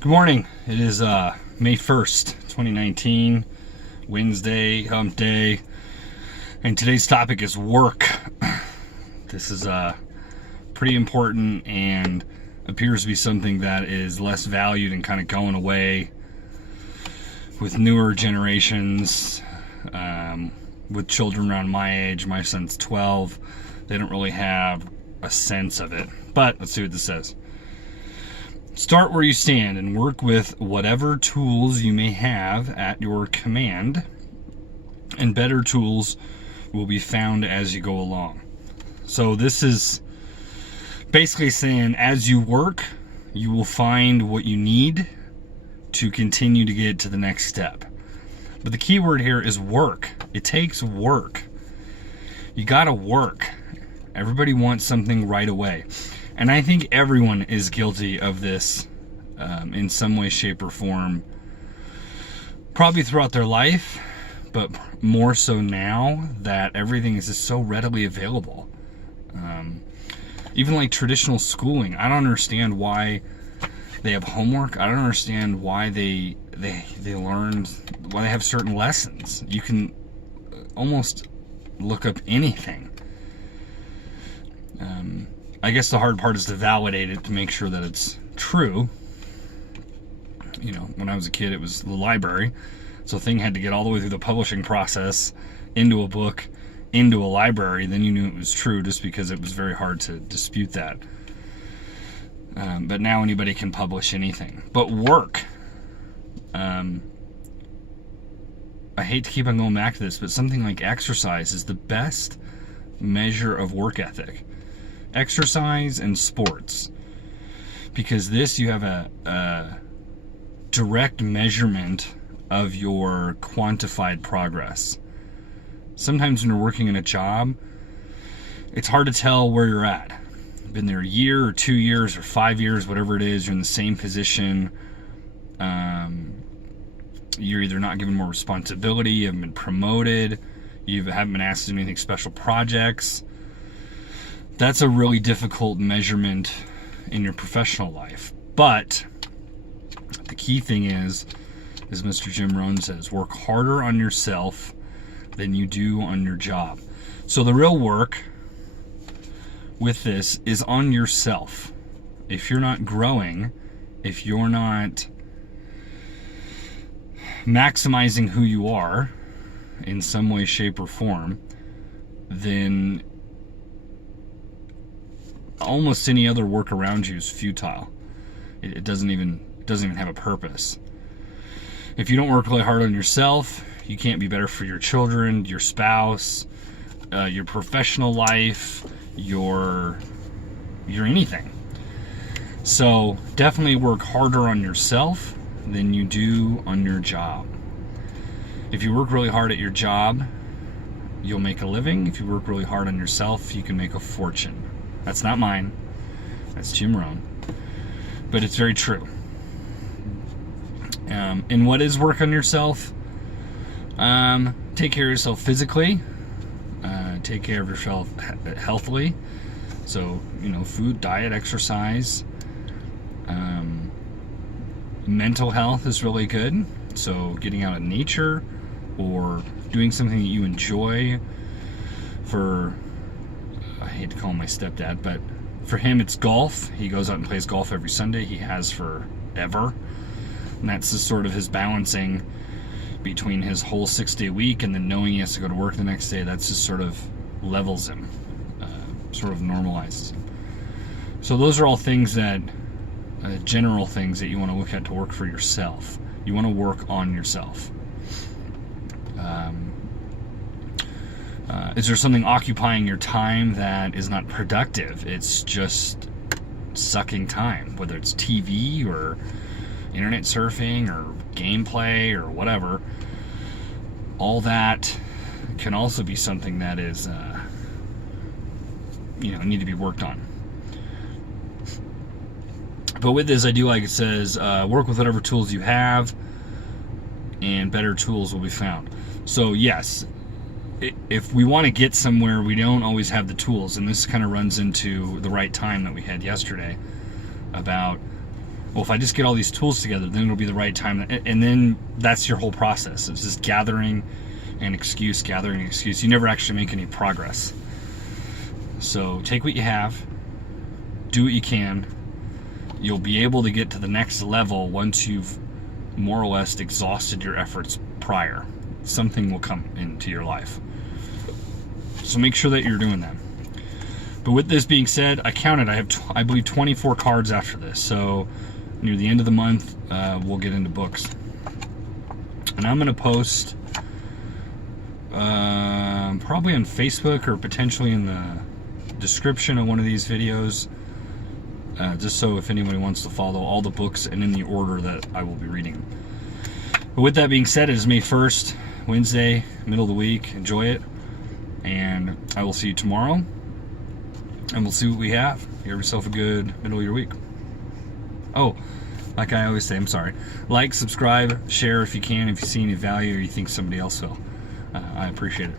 Good morning. It is May 1st, 2019, Wednesday, hump day, and today's topic is work. This is pretty important and appears to be something that is less valued and kind of going away with newer generations, with children around my age. My son's 12. They don't really have a sense of it, but let's see what this says. Start where you stand and work with whatever tools you may have at your command, and better tools will be found as you go along. So this is basically saying as you work, you will find what you need to continue to get to the next step. But the key word here is work. It takes work. You gotta work. Everybody wants something right away. And I think everyone is guilty of this in some way, shape, or form, probably throughout their life, but more so now that everything is just so readily available. Even like traditional schooling, I don't understand why they have homework. I don't understand why they learned, why they have certain lessons. You can almost look up anything. I guess the hard part is to validate it, to make sure that it's true. You know, when I was a kid, it was the library. So a thing had to get all the way through the publishing process, into a book, into a library. Then you knew it was true, just because it was very hard to dispute that. But now anybody can publish anything. But work. I hate to keep on going back to this, but something like exercise is the best measure of work ethic. Exercise and sports, because this, you have a direct measurement of your quantified progress. Sometimes when you're working in a job, it's hard to tell where you're at. You've been there a year or 2 years or 5 years, whatever it is, you're in the same position. You're either not given more responsibility, you haven't been promoted, you haven't been asked to do anything special projects. That's a really difficult measurement in your professional life. But the key thing is, as Mr. Jim Rohn says, work harder on yourself than you do on your job. So the real work with this is on yourself. If you're not growing, if you're not maximizing who you are in some way, shape, or form, then almost any other work around you is futile. It doesn't even have a purpose. If you don't work really hard on yourself, you can't be better for your children, your spouse, your professional life, your anything. So definitely work harder on yourself than you do on your job. If you work really hard at your job, you'll make a living. If you work really hard on yourself, you can make a fortune. That's not mine. That's Jim Rohn. But it's very true. And what is work on yourself? Take care of yourself physically. Take care of yourself healthily. So, food, diet, exercise. Mental health is really good. So getting out in nature or doing something that you enjoy. I hate to call him my stepdad, but for him it's golf. He goes out and plays golf every Sunday. He has forever. And that's just sort of his balancing between his whole 6-day week and then knowing he has to go to work the next day. That's just sort of levels him, sort of normalizes him. So those are all things that, general things that you want to look at to work for yourself. You want to work on yourself. Is there something occupying your time that is not productive? It's just sucking time, whether it's TV or internet surfing or gameplay or whatever. All that can also be something that is, need to be worked on. But with this, I do like it says, work with whatever tools you have, and better tools will be found. So yes, if we want to get somewhere, we don't always have the tools. And this kind of runs into the right time that we had yesterday about well, if I just get all these tools together, then it'll be the right time. And then that's your whole process. It's just gathering an excuse, gathering an excuse. You never actually make any progress. So take what you have, do what you can. You'll be able to get to the next level once you've more or less exhausted your efforts prior. Something will come into your life. So make sure that you're doing that. But with this being said, I counted, I have, I believe, 24 cards after this. So near the end of the month, we'll get into books. And I'm going to post probably on Facebook or potentially in the description of one of these videos, just so if anybody wants to follow all the books and in the order that I will be reading them. But with that being said, it is May 1st, Wednesday, middle of the week. Enjoy it. And I will see you tomorrow. And we'll see what we have. You have yourself a good middle of your week. Oh, like I always say, I'm sorry. Like, subscribe, share if you can, if you see any value or you think somebody else will. I appreciate it.